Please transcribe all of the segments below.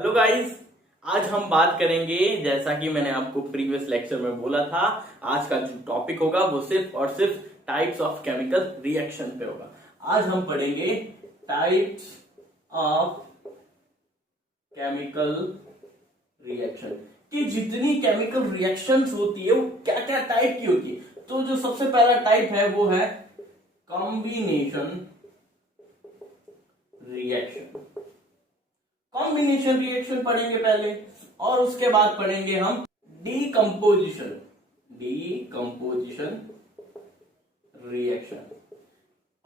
Hello guys, आज हम बात करेंगे, जैसा कि मैंने आपको प्रीवियस लेक्चर में बोला था, आज का जो टॉपिक होगा वो सिर्फ और सिर्फ टाइप्स ऑफ केमिकल रिएक्शन पे होगा। आज हम पढ़ेंगे टाइप्स ऑफ केमिकल रिएक्शन कि जितनी केमिकल रिएक्शंस होती है वो क्या क्या टाइप की होती है। तो जो सबसे पहला टाइप है वो है कॉम्बिनेशन रिएक्शन। कॉम्बिनेशन रिएक्शन पढ़ेंगे पहले और उसके बाद पढ़ेंगे हम डीकंपोजिशन रिएक्शन,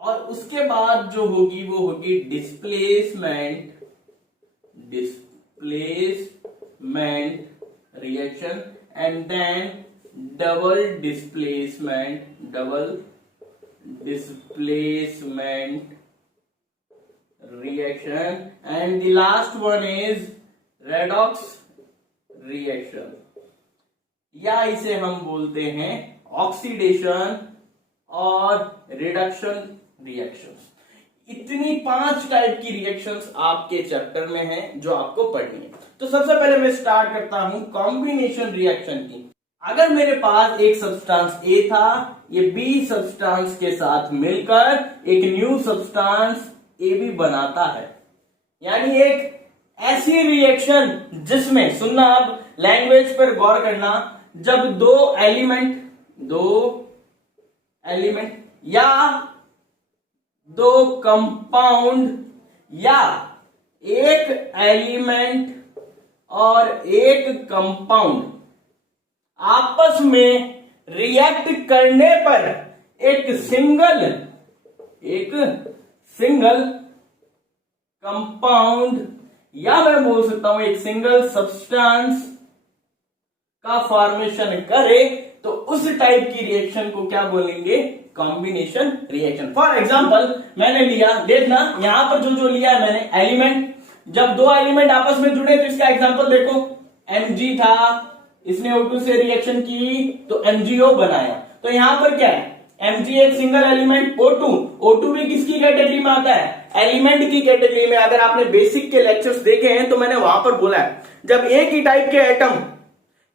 और उसके बाद जो होगी वो होगी displacement reaction, and then double displacement reaction, and the last one is redox reaction, या इसे हम बोलते हैं ऑक्सीडेशन और रिडक्शन रिएक्शंस। इतनी 5 टाइप की रिएक्शंस आपके चैप्टर में हैं जो आपको पढ़नी है। तो सबसे पहले मैं स्टार्ट करता हूं कॉम्बिनेशन रिएक्शन की। अगर मेरे पास एक सब्सटेंस ए था, ये बी सब्सटेंस के साथ मिलकर एक न्यू सब्सटेंस ए भी बनाता है, यानी एक ऐसी रिएक्शन जिसमें, सुनना अब, लैंग्वेज पर गौर करना, जब दो एलिमेंट या दो कंपाउंड या एक एलिमेंट और एक कंपाउंड आपस में रिएक्ट करने पर एक सिंगल कंपाउंड, या मैं बोल सकता हूं एक सिंगल सब्सटेंस का फॉर्मेशन करे, तो उस टाइप की रिएक्शन को क्या बोलेंगे? Combination reaction. फॉर एग्जांपल मैंने लिया, देखना यहां पर जो लिया है मैंने एलिमेंट, जब दो एलिमेंट आपस में जुड़े तो इसका एग्जांपल देखो, Mg था, इसने O2 से रिएक्शन की तो MgO बनाया। तो यहां पर क्या है? Mg एक सिंगल एलिमेंट, O2 भी किसकी कैटेगरी में आता है? एलिमेंट की कैटेगरी में। अगर आपने बेसिक के लेक्चर्स देखे हैं तो मैंने वहां पर बोला है, जब एक ही टाइप के एटम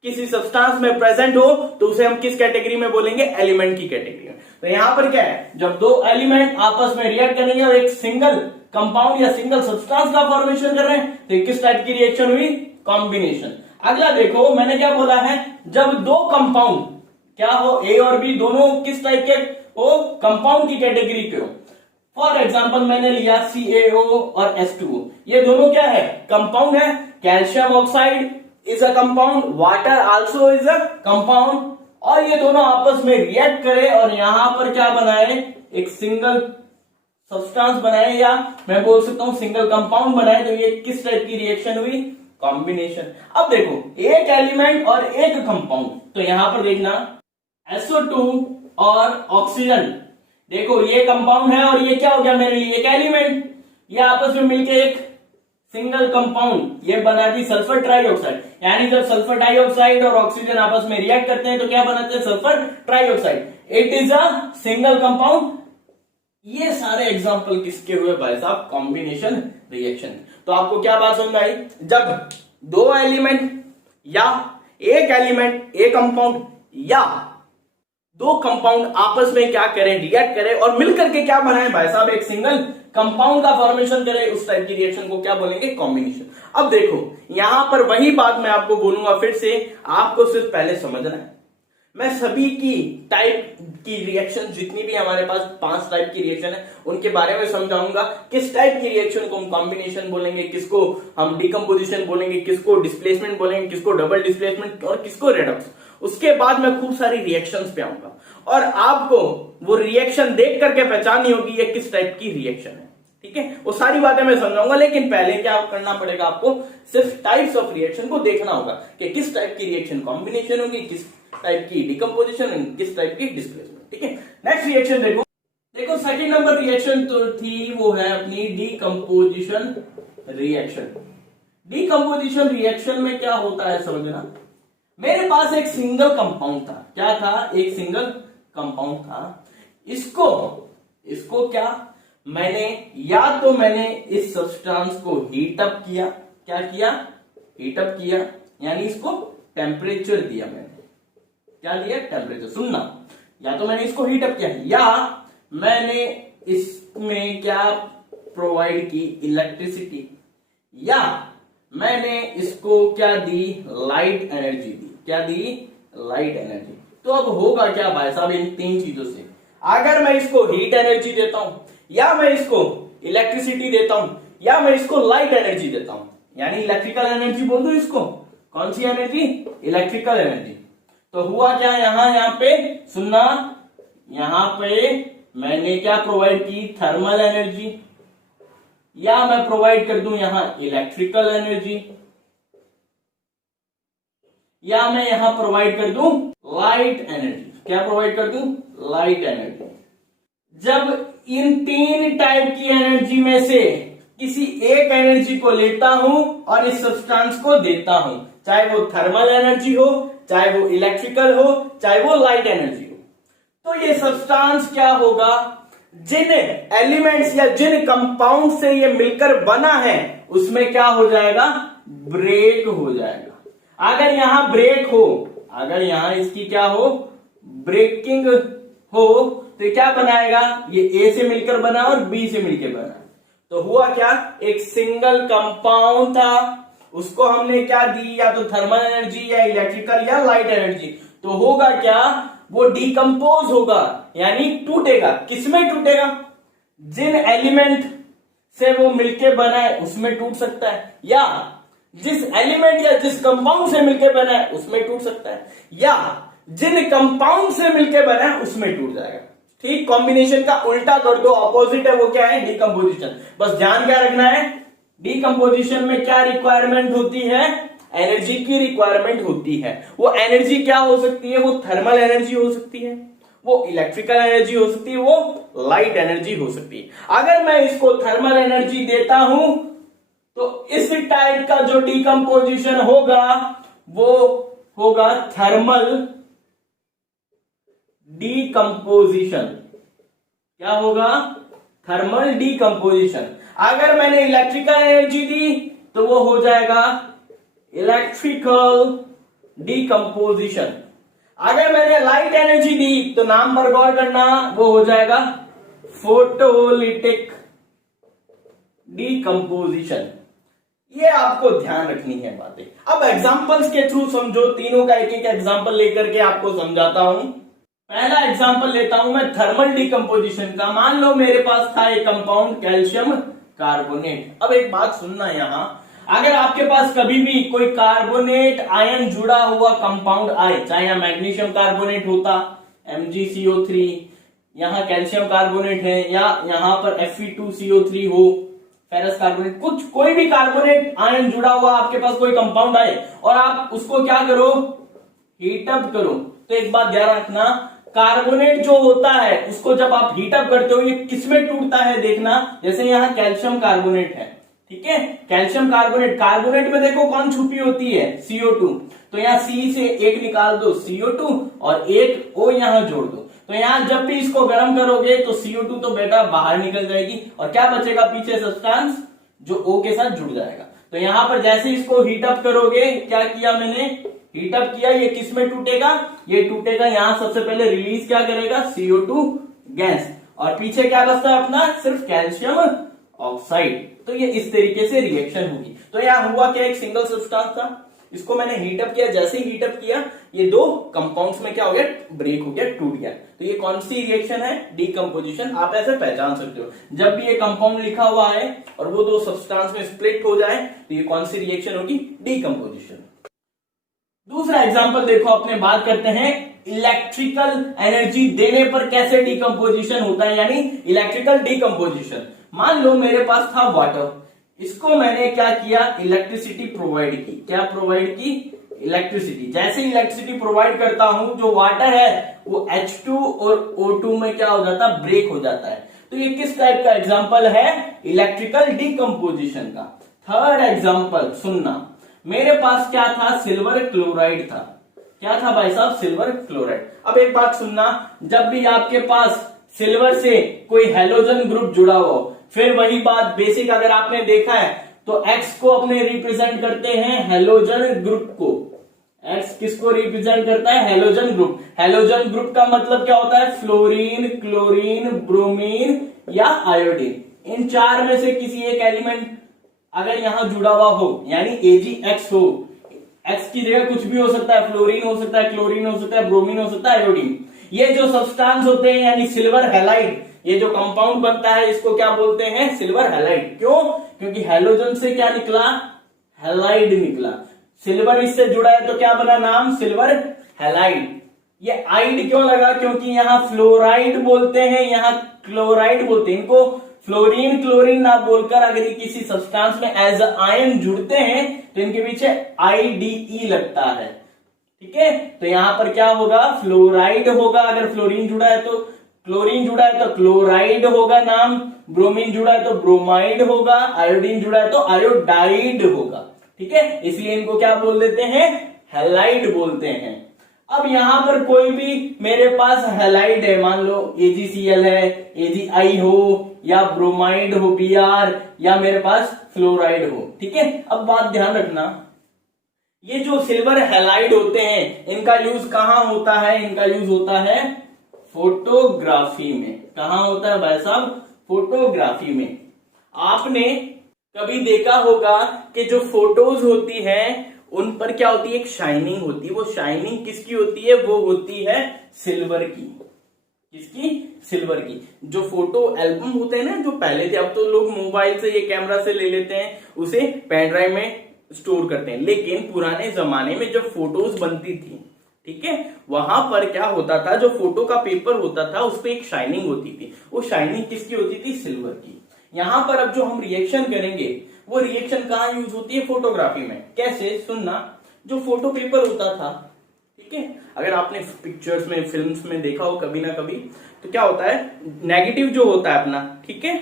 किसी सब्सटेंस में प्रेजेंट हो तो उसे हम किस कैटेगरी में बोलेंगे? एलिमेंट की कैटेगरी में। तो यहां पर क्या है, जब दो एलिमेंट आपस में रिएक्ट करेंगे और एक सिंगल कंपाउंड या सिंगल सब्सटेंस का फॉर्मेशन कर रहे हैं, तो किस टाइप की रिएक्शन हुई? कॉम्बिनेशन। अगला देखो, मैंने क्या बोला है, जब दो कंपाउंड क्या हो, ए और बी दोनों किस टाइप के हो? कंपाउंड की कैटेगरी के हो। फॉर एग्जांपल मैंने लिया CaO और H2O, ये दोनों क्या है? कंपाउंड है। Calcium oxide is a compound, water also is a compound, और ये दोनों आपस में रिएक्ट करे और यहां पर क्या बनाए? एक सिंगल सब्सटेंस बनाए, या मैं बोल सकता हूं सिंगल कंपाउंड बनाए। तो ये किस टाइप की रिएक्शन हुई? कॉम्बिनेशन। अब देखो, एक एलिमेंट और एक कंपाउंड, तो यहां पर देखना SO2 और ऑक्सीजन, देखो ये कंपाउंड है और ये क्या हो गया मेरे लिए? एक एलिमेंट। ये आपस में मिलकर एक सिंगल कंपाउंड, ये बना दी सल्फर ट्राइऑक्साइड। यानी जब सल्फर डाइऑक्साइड और ऑक्सीजन आपस में रिएक्ट करते हैं तो क्या बनाते हैं? Sulphur trioxide. It is a single compound. ये सारे एग्जांपल किसके हुए भाई साहब? Combination reaction. तो आपको क्या बात समझ आई? जब दो एलिमेंट या एक एलिमेंट, एक कंपाउंड या दो कंपाउंड आपस में क्या करें? रिएक्ट करें और मिलकर के क्या बनाए भाई साहब? एक सिंगल कंपाउंड का फॉर्मेशन करे, उस टाइप की रिएक्शन को क्या बोलेंगे? कॉम्बिनेशन। अब देखो, यहां पर वही बात मैं आपको बोलूंगा फिर से, आपको सिर्फ पहले समझना है। मैं सभी की टाइप की रिएक्शन, जितनी भी हमारे पास 5 टाइप की रिएक्शन है, उनके बारे में समझाऊंगा। किस टाइप की रिएक्शन को हम कॉम्बिनेशन बोलेंगे, किसको हम डीकंपोजिशन बोलेंगे, किसको डिस्प्लेसमेंट बोलेंगे, किसको डबल डिस्प्लेसमेंट और किसको रेडक्स। उसके बाद मैं खूब सारी रिएक्शंस पे आऊंगा और आपको वो रिएक्शन देख करके पहचाननी होगी ये किस टाइप की रिएक्शन है। ठीक है, वो सारी बातें मैं समझाऊंगा, लेकिन पहले क्या करना पड़ेगा? आपको सिर्फ टाइप्स ऑफ रिएक्शन को देखना होगा कि किस टाइप की रिएक्शन कॉम्बिनेशन होगी, किस टाइप की डीकंपोजिशन, किस टाइप की डिस्प्लेसमेंट। ठीक है, नेक्स्ट रिएक्शन देखो सेकंड नंबर रिएक्शन तो थी, वो है अपनी डीकंपोजिशन रिएक्शन। डीकंपोजिशन रिएक्शन में क्या होता है समझना, मेरे पास एक सिंगल कंपाउंड था। क्या था? एक सिंगल कंपाउंड था। इसको क्या मैंने, या तो मैंने इस सब्सटेंस को हीट अप किया, क्या किया, हीटअप किया, यानी इसको टेम्परेचर दिया मैंने। क्या दिया, टेम्परेचर। सुनना, या तो मैंने इसको हीटअप किया या मैंने इसमें क्या प्रोवाइड की, इलेक्ट्रिसिटी, या मैंने इसको क्या दी, लाइट एनर्जी दी। क्या दी, लाइट एनर्जी। तो अब होगा क्या भाई साहब इन तीन चीजों से, अगर मैं इसको हीट एनर्जी देता हूं, या मैं इसको इलेक्ट्रिसिटी देता हूं, या मैं इसको लाइट एनर्जी देता हूं, यानी इलेक्ट्रिकल एनर्जी बोल दो इसको। कौन सी एनर्जी, इलेक्ट्रिकल एनर्जी। तो हुआ क्या यहाँ पे सुनना, यहां पे मैंने क्या प्रोवाइड की, थर्मल एनर्जी, या मैं प्रोवाइड कर दूं यहां इलेक्ट्रिकल एनर्जी, या मैं यहां प्रोवाइड कर दूं लाइट एनर्जी। क्या प्रोवाइड कर दूं, लाइट एनर्जी। जब इन तीन टाइप की एनर्जी में से किसी एक एनर्जी को लेता हूं और इस सब्सटेंस को देता हूं, चाहे वो थर्मल एनर्जी हो, चाहे वो इलेक्ट्रिकल हो, चाहे वो लाइट एनर्जी हो, तो ये सब्सटेंस क्या होगा, जिन एलिमेंट्स या जिन कंपाउंड से ये मिलकर बना है उसमें क्या हो जाएगा, ब्रेक हो जाएगा। अगर यहां ब्रेक हो, अगर यहां इसकी क्या हो, ब्रेकिंग हो, तो क्या बनाएगा, ये ए से मिलकर बना और बी से मिलकर बना। तो हुआ क्या, एक सिंगल कंपाउंड था, उसको हमने क्या दी, या तो थर्मल एनर्जी या इलेक्ट्रिकल या लाइट एनर्जी। तो होगा क्या, वो डिकम्पोज होगा, यानी टूटेगा। किसमें टूटेगा, जिन एलिमेंट से वो मिलके बना है उसमें टूट सकता है, या जिस एलिमेंट या जिस कंपाउंड से मिलके बना है उसमें टूट सकता है, या जिन कंपाउंड से मिलके बना है उसमें टूट जाएगा। ठीक, कॉम्बिनेशन का उल्टा कर दो, ऑपोजिट है, वो क्या है, डिकम्पोजिशन। बस ध्यान क्या रखना है, डिकम्पोजिशन में क्या रिक्वायरमेंट होती है, एनर्जी की रिक्वायरमेंट होती है। वो एनर्जी क्या हो सकती है, वो थर्मल एनर्जी हो सकती है, वो इलेक्ट्रिकल एनर्जी हो सकती है, वो लाइट एनर्जी हो सकती है। अगर मैं इसको थर्मल एनर्जी देता हूं तो इस टाइप का जो डिकम्पोजिशन होगा वो होगा थर्मल डिकम्पोजिशन। क्या होगा, थर्मल डिकम्पोजिशन। अगर मैंने इलेक्ट्रिकल एनर्जी दी तो वो हो जाएगा इलेक्ट्रिकल डिकम्पोजिशन। अगर मैंने लाइट एनर्जी दी तो नाम पर गौर करना, वो हो जाएगा फोटोलिटिक डिकम्पोजिशन। ये आपको ध्यान रखनी है बातें। अब एग्जांपल्स के थ्रू समझो, तीनों का एक एक एग्जांपल लेकर के आपको समझाता हूं। पहला एग्जांपल लेता हूं मैं थर्मल डिकम्पोजिशन का। मान लो मेरे पास था एक कंपाउंड कैल्शियम कार्बोनेट। अब एक बात सुनना, यहां अगर आपके पास कभी भी कोई कार्बोनेट आयन जुड़ा हुआ कंपाउंड आए, चाहे यहां मैग्नीशियम कार्बोनेट होता MgCO3, यहां कैल्शियम कार्बोनेट है, या यहां पर Fe2CO3 हो, फेरस कार्बोनेट, कुछ कोई भी कार्बोनेट आयन जुड़ा हुआ आपके पास कोई कंपाउंड आए और आप उसको क्या करो, हीटअप करो, तो एक बात ध्यान रखना, कार्बोनेट जो होता है उसको जब आप हीटअप करते हो ये किसमें टूटता है देखना। जैसे यहाँ कैल्शियम कार्बोनेट है, ठीक है, कैल्शियम कार्बोनेट, कार्बोनेट में देखो कौन छुपी होती है, CO2। तो यहाँ C से एक निकाल दो CO2 और एक O यहाँ जोड़ दो। तो यहाँ जब भी इसको गर्म करोगे तो CO2 तो बेटा बाहर निकल जाएगी और क्या बचेगा पीछे, सब्सटेंस जो O के साथ जुड़ जाएगा। तो यहाँ पर जैसे इसको हीटअप करोगे, क्या किया मैंने, हीटअप किया, ये किस में टूटेगा, ये टूटेगा यहाँ सबसे पहले रिलीज क्या करेगा, CO2 गैस, और पीछे क्या बचता है अपना, सिर्फ कैल्शियम ऑक्साइड। तो ये इस तरीके से रिएक्शन होगी। तो यहाँ हुआ क्या, एक सिंगल सब्सटेंस था, इसको मैंने हीटअप किया, जैसे ही हीटअप किया ये दो कंपाउंड्स में क्या हो गया, ब्रेक हो गया, टूट गया। तो ये कौन सी रिएक्शन है, डिकम्पोजिशन। आप ऐसे पहचान सकते हो, जब भी ये कंपाउंड लिखा हुआ है और वो दो सब्सटेंस में स्प्लिट हो जाए तो ये कौन सी रिएक्शन होगी, डिकम्पोजिशन। दूसरा एग्जांपल देखो, अपने बात करते हैं इलेक्ट्रिकल एनर्जी देने पर कैसे डिकम्पोजिशन होता है, यानी इलेक्ट्रिकल डिकम्पोजिशन। मान लो मेरे पास था वाटर, इसको मैंने क्या किया, इलेक्ट्रिसिटी प्रोवाइड की। क्या प्रोवाइड की, इलेक्ट्रिसिटी। जैसे इलेक्ट्रिसिटी प्रोवाइड करता हूं, जो वाटर है वो H2 और O2 में क्या हो जाता है, ब्रेक हो जाता है। तो ये किस टाइप का एग्जांपल है, इलेक्ट्रिकल डिकम्पोजिशन का। थर्ड एग्जांपल सुनना, मेरे पास क्या था, सिल्वर क्लोराइड था। क्या था भाई साहब, सिल्वर क्लोराइड। अब एक बात सुनना, जब भी आपके पास सिल्वर से कोई हेलोजन ग्रुप जुड़ा हो, फिर वही बात बेसिक अगर आपने देखा है तो X को अपने रिप्रेजेंट करते हैं हेलोजन ग्रुप को। X किसको रिप्रेजेंट करता है? Halogen group. हेलोजन ग्रुप का मतलब क्या होता है? फ्लोरीन, क्लोरीन, ब्रोमीन या आयोडीन। इन चार में से किसी एक एलिमेंट अगर यहां जुड़ा हुआ हो, यानी AgX हो, X की जगह कुछ भी हो सकता है, फ्लोरीन हो सकता है, क्लोरीन हो सकता है, ब्रोमीन हो सकता है, आयोडीन। ये जो सब्सटेंस होते हैं यानी सिल्वर हैलाइड, ये जो कंपाउंड बनता है इसको क्या बोलते हैं? Silver halide. क्यों? क्योंकि हेलोजन से क्या निकला? हैलाइड निकला। सिल्वर इससे जुड़ा है तो क्या बना नाम? Silver halide. ये आइड क्यों लगा? क्योंकि यहां फ्लोराइड बोलते हैं, यहां क्लोराइड बोलते हैं। इनको फ्लोरीन क्लोरीन ना बोलकर अगर ये किसी सब्सटेंस में एज आयन जुड़ते हैं तो इनके पीछे IDE लगता है। ठीक है, तो यहां पर क्या होगा? फ्लोराइड होगा। अगर फ्लोरीन जुड़ा है तो, क्लोरीन जुड़ा है तो क्लोराइड होगा नाम, ब्रोमीन जुड़ा है तो ब्रोमाइड होगा, आयोडीन जुड़ा है तो आयोडाइड होगा। ठीक है, इसलिए इनको क्या बोल देते हैं? हैलाइड बोलते हैं। अब यहां पर कोई भी मेरे पास हैलाइड है, मान लो AgCl है, AgI हो या ब्रोमाइड हो Br, या मेरे पास फ्लोराइड हो। ठीक है, अब बात ध्यान रखना, ये जो सिल्वर हैलाइड होते हैं इनका यूज कहां होता है? इनका यूज होता है फोटोग्राफी में। कहां होता है भाई साहब? फोटोग्राफी में। आपने कभी देखा होगा कि जो फोटोज होती हैं उन पर क्या होती है? एक शाइनिंग होती है। वो शाइनिंग किसकी होती है? वो होती है सिल्वर की। किसकी? सिल्वर की। जो फोटो एल्बम होते हैं ना, जो पहले थे, अब तो लोग मोबाइल से, ये कैमरा से ले लेते हैं, उसे पेन ड्राइव में स्टोर करते हैं। लेकिन पुराने जमाने में जब फोटोज बनती थी, ठीक है, वहां पर क्या होता था? जो फोटो का पेपर होता था उस पर एक शाइनिंग होती थी। वो शाइनिंग किसकी होती थी? सिल्वर की। यहां पर अब जो हम रिएक्शन करेंगे वो रिएक्शन कहां यूज होती है? फोटोग्राफी में। कैसे? सुनना, जो फोटो पेपर होता था, ठीक है, अगर आपने पिक्चर्स में, फिल्म्स में देखा हो कभी ना कभी, तो क्या होता है? नेगेटिव जो होता है अपना, ठीक है,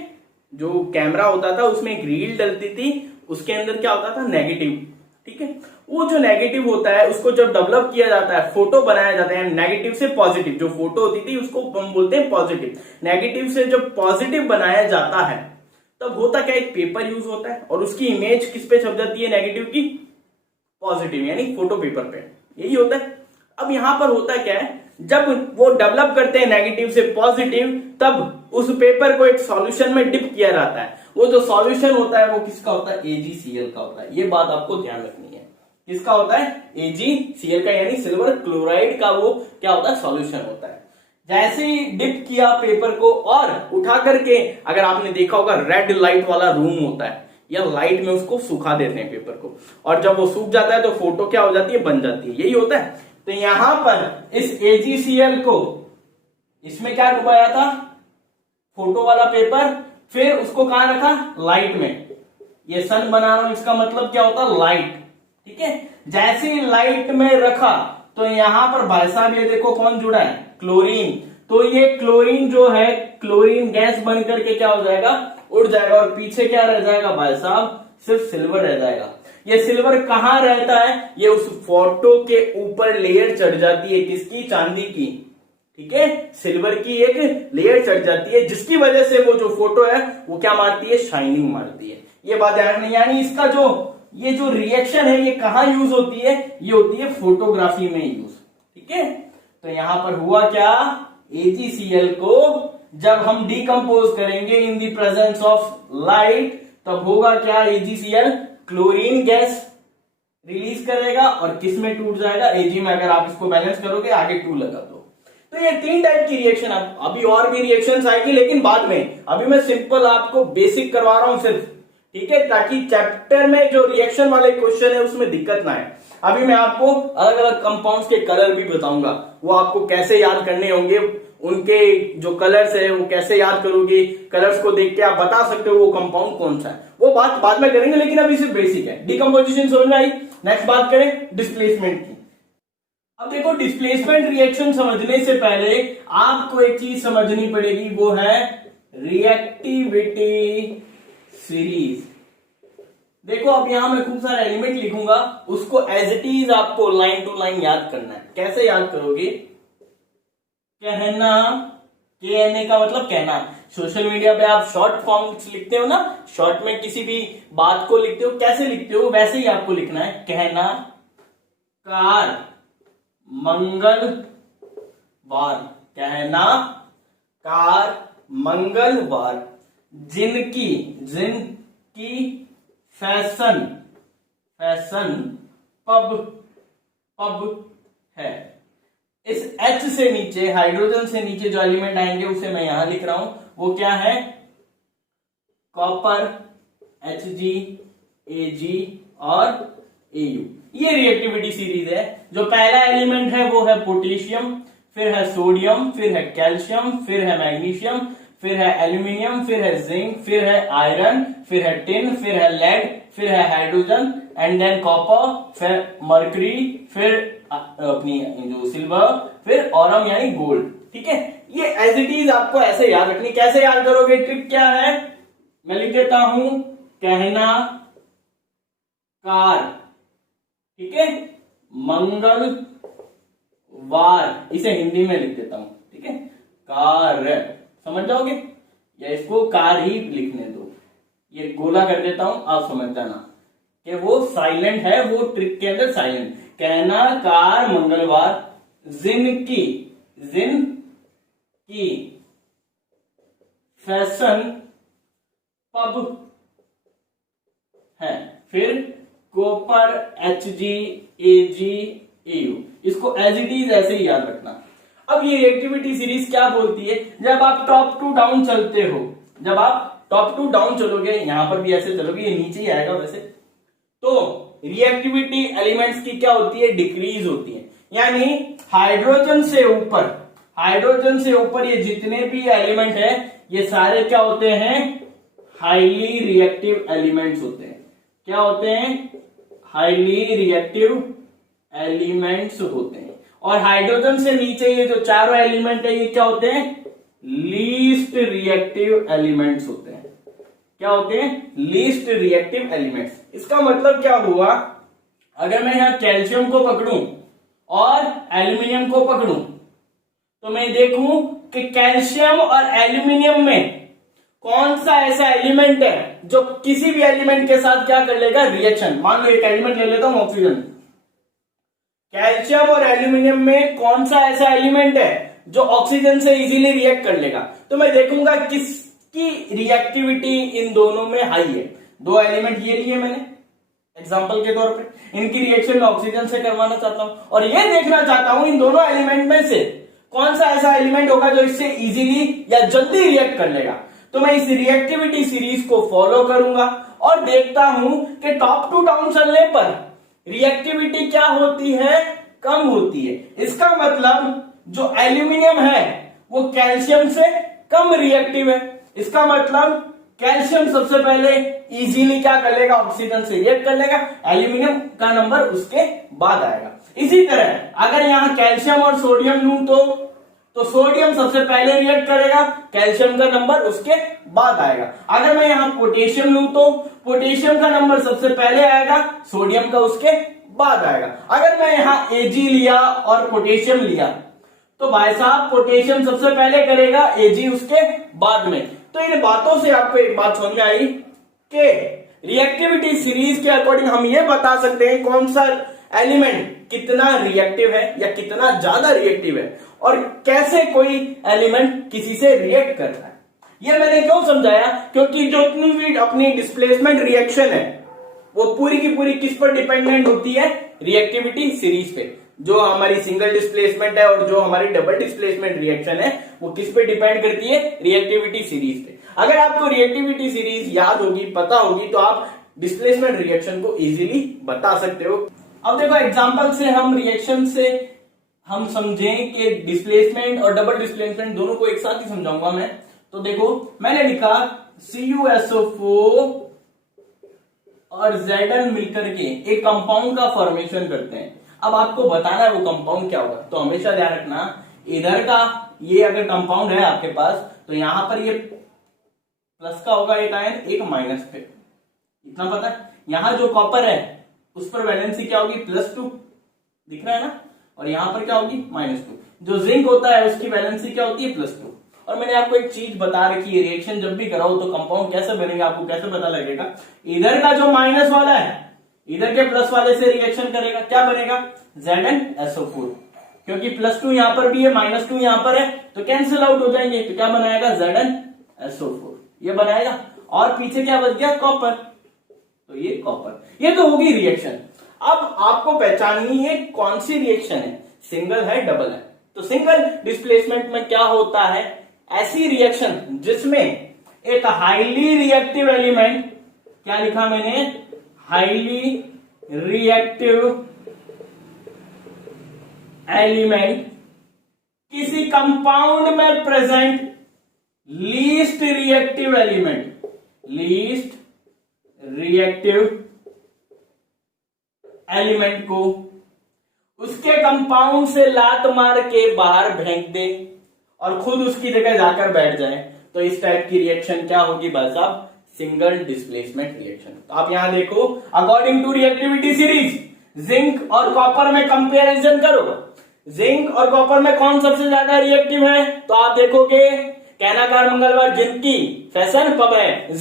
जो कैमरा होता था उसमें एक रील डलती थी, उसके अंदर क्या होता था? नेगेटिव। ठीक है, वो जो नेगेटिव होता है उसको जब डेवलप किया जाता है, फोटो बनाया जाता है, नेगेटिव से पॉजिटिव, जो फोटो होती थी उसको हम बोलते हैं पॉजिटिव। नेगेटिव से जब पॉजिटिव बनाया जाता है तब होता क्या? एक पेपर यूज होता है और उसकी इमेज किस पे छप जाती है? नेगेटिव की पॉजिटिव, यानी फोटो पेपर पे। यही होता है। अब यहां पर होता क्या है? जब वो डेवलप करते हैं नेगेटिव से पॉजिटिव, तब उस पेपर को एक सॉल्यूशन में डिप किया जाता है। वो जो सॉल्यूशन होता है वो किसका होता है? AgCl का होता है। ये बात आपको ध्यान रखनी है। किसका होता है? AgCl का, यानी सिल्वर क्लोराइड का वो क्या होता है? सॉल्यूशन होता है। जैसे ही डिप किया पेपर को और उठा करके, अगर आपने देखा होगा रेड लाइट वाला रूम होता है, या लाइट में उसको सुखा देते हैं पेपर को, और जब वो सूख जाता है तो फोटो क्या हो जाती है? बन जाती है। यही होता है। तो यहां पर इस AgCl को, इसमें क्या डुबाया था? फोटो वाला पेपर। फिर उसको कहां रखा? लाइट में। ये सन बना रहा हूं, इसका मतलब क्या होता है? लाइट। ठीक है, जैसे ही लाइट में रखा तो यहां पर भाई साहब ये देखो कौन जुड़ा है? क्लोरीन। तो ये क्लोरीन जो है, क्लोरीन गैस बन करके क्या हो जाएगा? उड़ जाएगा, और पीछे क्या रह जाएगा भाई साहब? सिर्फ सिल्वर रह जाएगा। ये सिल्वर कहां रहता है? ये उस फोटो के ऊपर लेयर चढ़ जाती है। किसकी? चांदी की। ठीक है, सिल्वर की एक लेयर चढ़ जाती है, जिसकी वजह से वो जो फोटो है वो क्या मारती है? शाइनिंग मारती है। ये बात ध्यान रखनी। यानी इसका जो ये जो रिएक्शन है ये कहां यूज होती है? ये होती है फोटोग्राफी में यूज। ठीक है, तो यहां पर हुआ क्या? AgCl को जब हम डिकम्पोज करेंगे in the presence of light, तब होगा क्या? AgCl क्लोरीन गैस रिलीज करेगा और किस में टूट जाएगा? Ag में। अगर आप इसको बैलेंस करोगे, आगे 2 लगा दो। तो ये 3 टाइप की रिएक्शन। अभी और भी रिएक्शंस आएगी, लेकिन बाद में। अभी मैं सिंपल आपको बेसिक करवा रहा हूं सिर्फ, ठीक है, ताकि चैप्टर में जो रिएक्शन वाले क्वेश्चन है उसमें दिक्कत ना आए। अभी मैं आपको अलग अलग कंपाउंड्स के कलर भी बताऊंगा, वो आपको कैसे याद करने होंगे, उनके जो कलर्स है वो कैसे याद करोगे, कलर्स को देख के आप बता सकते हो वो कंपाउंड कौन सा है। वो बात बाद में करेंगे, लेकिन अभी सिर्फ बेसिक है। डिकम्पोजिशन समझ में आई। नेक्स्ट बात करें डिस्प्लेसमेंट की। अब देखो, डिस्प्लेसमेंट रिएक्शन समझने से पहले आपको एक चीज समझनी पड़ेगी, वो है रिएक्टिविटी सीरीज। देखो, अब यहां मैं खूब सारे एलिमेंट लिखूंगा, उसको एज इट इज आपको लाइन टू लाइन याद करना है। कैसे याद करोगे? कहना KNA का मतलब कहना। सोशल मीडिया पे आप शॉर्ट फॉर्म्स लिखते हो ना, शॉर्ट में किसी भी बात को लिखते हो, कैसे लिखते हो वैसे ही आपको लिखना है। कहना कार मंगलवार, कहना कार मंगलवार, जिनकी जिनकी फैशन फैशन पब पब है। इस H से नीचे, हाइड्रोजन से नीचे जो एलिमेंट आएंगे उसे मैं यहां लिख रहा हूं, वो क्या है? कॉपर, Hg, Ag और Au। ये रिएक्टिविटी सीरीज है। जो पहला एलिमेंट है वो है पोटेशियम, फिर है सोडियम, फिर है कैल्शियम, फिर है मैग्नीशियम, फिर है एल्यूमिनियम, फिर है जिंक, फिर है आयरन, फिर है टिन, फिर है लेड, फिर है हाइड्रोजन एंड देन कॉपर, फिर मर्करी, फिर अपनी जो सिल्वर, फिर ऑरम यानी गोल्ड। ठीक है, ये एज इट इज आपको ऐसे याद रखनी। कैसे याद करोगे? ट्रिक क्या है? मैं लिख देता हूं, कहना कार, ठीक है, मंगलवार, इसे हिंदी में लिख देता हूं, ठीक है, कार, समझ जाओगे? या इसको कार ही लिखने दो, ये गोला कर देता हूं, आप समझ जाना कि वो साइलेंट है, वो ट्रिक के अंदर साइलेंट। कहना कार मंगलवार, जिनकी फैशन पब है, फिर कॉपर, Hg, Ag, Au। इसको एज इट इज ऐसे ही याद रखना। अब ये रिएक्टिविटी सीरीज क्या बोलती है? जब आप टॉप टू डाउन चलते हो, जब आप टॉप टू डाउन चलोगे, यहां पर भी ऐसे चलोगे, ये नीचे ही आएगा वैसे, तो रिएक्टिविटी एलिमेंट्स की क्या होती है? डिक्रीज होती है। यानी हाइड्रोजन से ऊपर ये जितने भी एलिमेंट है, ये सारे क्या होते हैं? हाईली रिएक्टिव एलिमेंट्स होते हैं। क्या होते हैं? हाईली रिएक्टिव एलिमेंट्स होते हैं। और हाइड्रोजन से नीचे ये जो चारों एलिमेंट है, ये क्या होते हैं? लीस्ट रिएक्टिव एलिमेंट्स होते हैं। क्या होते हैं? Least reactive elements. इसका मतलब क्या हुआ? अगर मैं यहां कैल्शियम को पकड़ूं और एल्यूमिनियम को पकड़ूं, तो मैं देखूं कि कैल्शियम और एल्यूमिनियम में कौन सा ऐसा एलिमेंट है जो किसी भी एलिमेंट के साथ क्या कर लेगा? रिएक्शन। मान लो एक एलिमेंट ले लेता हूं, ऑक्सीजन। कैल्शियम और एल्यूमिनियम में कौन सा ऐसा एलिमेंट है जो ऑक्सीजन से इजीली रिएक्ट कर लेगा? तो मैं देखूंगा किसकी रिएक्टिविटी इन दोनों में हाई है। दो एलिमेंट ये लिए मैंने एग्जांपल के तौर पे, इनकी रिएक्शन मैं ऑक्सीजन से करवाना चाहता हूं और ये देखना चाहता हूं इन दोनों एलिमेंट में से कौन सा ऐसा एलिमेंट होगा जो इससे इजीली या जल्दी रिएक्ट कर लेगा। तो मैं इस रिएक्टिविटी सीरीज को फॉलो करूंगा और देखता हूं कि टॉप टू डाउन चलने पर रिएक्टिविटी क्या होती है? कम होती है। इसका मतलब जो एल्यूमिनियम है वो कैल्शियम से कम रिएक्टिव है। इसका मतलब कैल्शियम सबसे पहले इजीली क्या कर लेगा? ऑक्सीजन से रिएक्ट कर लेगा, एल्यूमिनियम का नंबर उसके बाद आएगा। इसी तरह अगर यहां कैल्शियम और सोडियम लूं तो सोडियम सबसे पहले रिएक्ट करेगा, कैल्शियम का नंबर उसके बाद आएगा। अगर मैं यहां पोटेशियम लूं तो पोटेशियम का नंबर सबसे पहले आएगा, सोडियम का उसके बाद आएगा। अगर मैं यहां Ag लिया और पोटेशियम लिया तो भाई साहब पोटेशियम सबसे पहले करेगा, Ag उसके बाद में। तो इन बातों से आपको एक बात समझ में आई कि रिएक्टिविटी सीरीज के अकॉर्डिंग हम ये बता सकते हैं कौन सा एलिमेंट कितना रिएक्टिव है या कितना ज्यादा रिएक्टिव है और कैसे कोई एलिमेंट किसी से रिएक्ट कर रहा है। ये मैंने क्यों समझाया? क्योंकि जो भी अपनी डिस्प्लेसमेंट रिएक्शन है वो पूरी की पूरी किस पर डिपेंडेंट होती है? रिएक्टिविटी सीरीज पे। जो हमारी सिंगल डिस्प्लेसमेंट है और जो हमारी डबल डिस्प्लेसमेंट रिएक्शन है वो किस पे डिपेंड करती है? रिएक्टिविटी सीरीज पे। अगर आपको रिएक्टिविटी सीरीज याद होगी, पता होगी, तो आप डिस्प्लेसमेंट रिएक्शन को इजीली बता सकते हो। अब देखो एग्जांपल से हम रिएक्शन से हम समझें कि डिस्प्लेसमेंट और डबल डिस्प्लेसमेंट दोनों को एक साथ ही समझाऊंगा मैं। तो देखो मैंने लिखा CuSO4 और Zn मिलकर के एक कंपाउंड का फॉर्मेशन करते हैं। अब आपको बताना है वो कंपाउंड क्या होगा। तो हमेशा ध्यान रखना, इधर का ये अगर कंपाउंड है आपके पास तो यहां पर ये प्लस का होगा एक आयन, एक माइनस पे, इतना पता है। यहां जो कॉपर है उस पर वैलेंसी क्या होगी? +2, दिख रहा है ना, और यहां पर क्या होगी? -2। जो जिंक होता है उसकी वैलेंसी क्या होती है? +2। और मैंने आपको एक चीज बता रखी है, रिएक्शन जब भी कराओ तो कंपाउंड कैसे बनेगा आपको कैसे पता लगेगा। इधर का जो माइनस वाला है इधर के प्लस वाले से रिएक्शन करेगा, क्या बनेगा ZnSO4, क्योंकि +2 यहां पर भी है -2 यहां पर है तो कैंसिल आउट हो जाएंगे, तो क्या बनाएगा ZnSO4 ये बनाएगा। और पीछे क्या बच गया कॉपर, तो ये कॉपर, ये तो होगी रिएक्शन। अब आपको पहचाननी है कौन सी रिएक्शन है, सिंगल है डबल है। तो सिंगल डिस्प्लेसमेंट में क्या होता है, ऐसी रिएक्शन जिसमें एक हाईली रिएक्टिव एलिमेंट, क्या लिखा मैंने, हाईली रिएक्टिव एलिमेंट किसी कंपाउंड में present least reactive element, least reactive element को उसके कंपाउंड से लात मार के बाहर फेंक दे और खुद उसकी जगह जाकर बैठ जाए, तो इस टाइप की रिएक्शन क्या होगी भाई साहब, सिंगल डिस्प्लेसमेंट रिएक्शन। तो आप यहां देखो, according to reactivity series zinc और कॉपर में कंपैरिजन करो, जिंक और कॉपर में कौन सबसे ज्यादा रिएक्टिव है, तो आप देखोगे कैनाकार मंगलवार जिनकी फैशन पब है,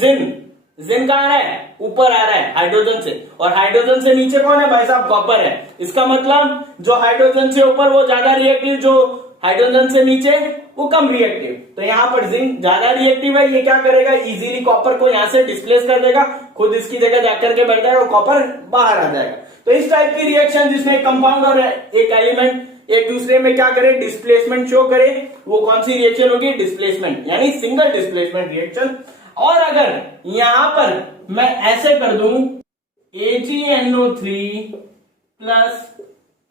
जिन कहां है, ऊपर आ रहा है हाइड्रोजन से, और हाइड्रोजन से नीचे कौन है भाई साहब, कॉपर है। इसका मतलब जो हाइड्रोजन से ऊपर वो ज्यादा रिएक्टिव, जो हाइड्रोजन से नीचे वो कम रिएक्टिव। तो यहाँ पर जिंक ज्यादा रिएक्टिव है, ये क्या करेगा, इजीली कॉपर को यहां से डिस्प्लेस कर देगा, खुद इसकी जगह जाकर के बैठ जाएगा और कॉपर बाहर आ जाएगा। तो इस टाइप की रिएक्शन जिसमें कंपाउंड और एक एलिमेंट एक दूसरे में क्या करे, डिस्प्लेसमेंट शो करे, वो कौन सी रिएक्शन होगी, डिस्प्लेसमेंट, यानी सिंगल डिस्प्लेसमेंट रिएक्शन। और अगर यहां पर मैं ऐसे कर दूं AgNO3 प्लस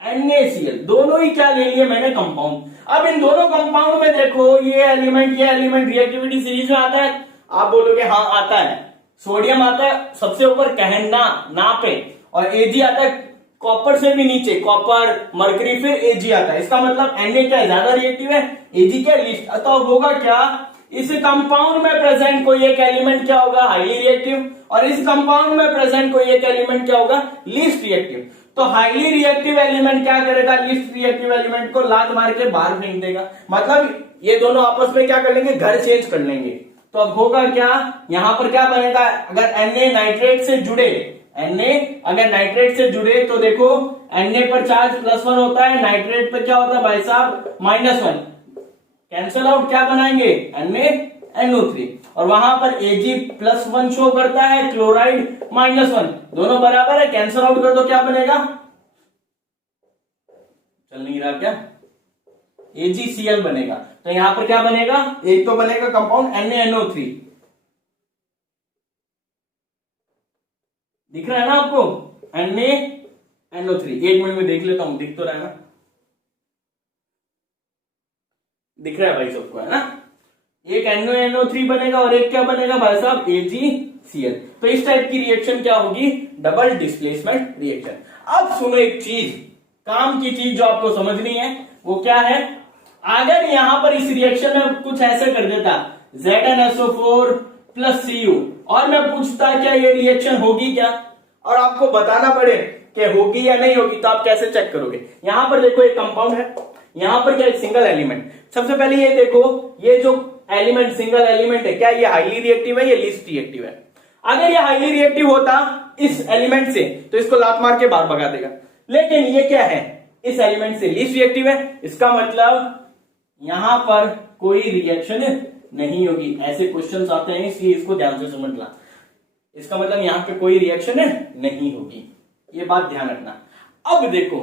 NaCl, दोनों ही क्या ले लिए मैंने, कंपाउंड। अब इन दोनों कंपाउंड में देखो ये एलिमेंट रिएक्टिविटी सीरीज में आता है, आप बोलोगे हाँ आता है, सोडियम आता है सबसे ऊपर कहना ना पे, और Ag आता है कॉपर से भी नीचे, कॉपर मरकरी फिर Ag आता है। इसका मतलब Na क्या ज्यादा रिएक्टिव है, Ag क्या लीस्ट। अतः होगा क्या, इस कंपाउंड में प्रेजेंट कोई एक एलिमेंट क्या होगा, हाईली रिएक्टिव, और इस कंपाउंड में प्रेजेंट कोई एक एलिमेंट क्या होगा, लीस्ट रिएक्टिव। तो हाईली रिएक्टिव एलिमेंट क्या करेगा, लीस्ट रिएक्टिव एलिमेंट को लात मार के बाहर फेंक देगा, मतलब ये दोनों आपस में क्या कर लेंगे, घर चेंज कर लेंगे। तो अब होगा क्या, यहां पर क्या बनेगा, अगर Na नाइट्रेट से जुड़े, Na अगर नाइट्रेट से जुड़े तो देखो Na पर चार्ज +1 होता है, नाइट्रेट पर क्या होता है भाई साहब -1, कैंसल आउट, क्या बनाएंगे NaNO3, और वहां पर Ag+1 शो करता है, क्लोराइड -1, दोनों बराबर है, कैंसल आउट कर दो, क्या बनेगा, चल नहीं रहा क्या, AgCl बनेगा। तो यहां पर क्या बनेगा, एक तो बनेगा कंपाउंड NaNO3, दिख रहा है ना आपको, NaNO3, 1 मिनट में देख लेता हूं, दिख तो रहा है ना, दिख रहा है भाई सबको, है ना, एक NaNO3 बनेगा और एक क्या बनेगा भाई साहब, AgCl। तो इस टाइप की रिएक्शन क्या होगी, डबल डिस्प्लेसमेंट रिएक्शन। अब सुनो एक चीज, काम की चीज जो आपको समझनी है वो क्या है, अगर यहां पर इस रिएक्शन में कुछ ऐसे कर देता ZnSO4 प्लस Cu और मैं पूछता क्या ये रिएक्शन होगी क्या, और आपको बताना पड़े कि होगी या नहीं होगी, तो आप कैसे चेक करोगे। यहां पर देखो एक कंपाउंड है, यहां पर क्या, एक सिंगल एलिमेंट। सबसे पहले ये देखो, ये जो एलिमेंट सिंगल एलिमेंट है, क्या ये हाईली रिएक्टिव है या लीस्ट रिएक्टिव है। अगर ये हाईली रिएक्टिव होता इस एलिमेंट से तो इसको लात मार के बाहर भगा देगा, लेकिन ये क्या है, इस एलिमेंट से लीस्ट रिएक्टिव है, इसका मतलब यहां पर कोई रिएक्शन नहीं होगी। ऐसे क्वेश्चंस आते हैं इसलिए इसको ध्यान से समझना, इसका मतलब यहां पे कोई रिएक्शन नहीं होगी, ये बात ध्यान रखना। अब देखो,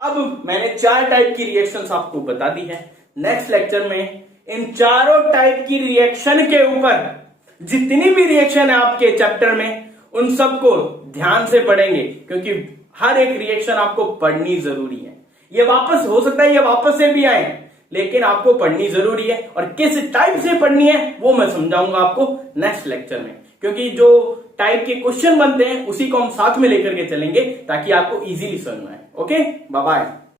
अब मैंने 4 टाइप की रिएक्शंस आपको बता दी है। नेक्स्ट लेक्चर में इन चारों टाइप की रिएक्शन के ऊपर जितनी भी रिएक्शन है आपके चैप्टर में उन सबको ध्यान से पढ़ेंगे, क्योंकि हर एक रिएक्शन आपको पढ़नी जरूरी है। ये वापस हो सकता है ये वापस से भी आए, लेकिन आपको पढ़नी जरूरी है, और किस टाइप से पढ़नी है वो मैं समझाऊंगा आपको नेक्स्ट लेक्चर में, क्योंकि जो टाइप के क्वेश्चन बनते हैं उसी को हम साथ में लेकर के चलेंगे ताकि आपको इजीली समझ में आए। Okay, bye bye.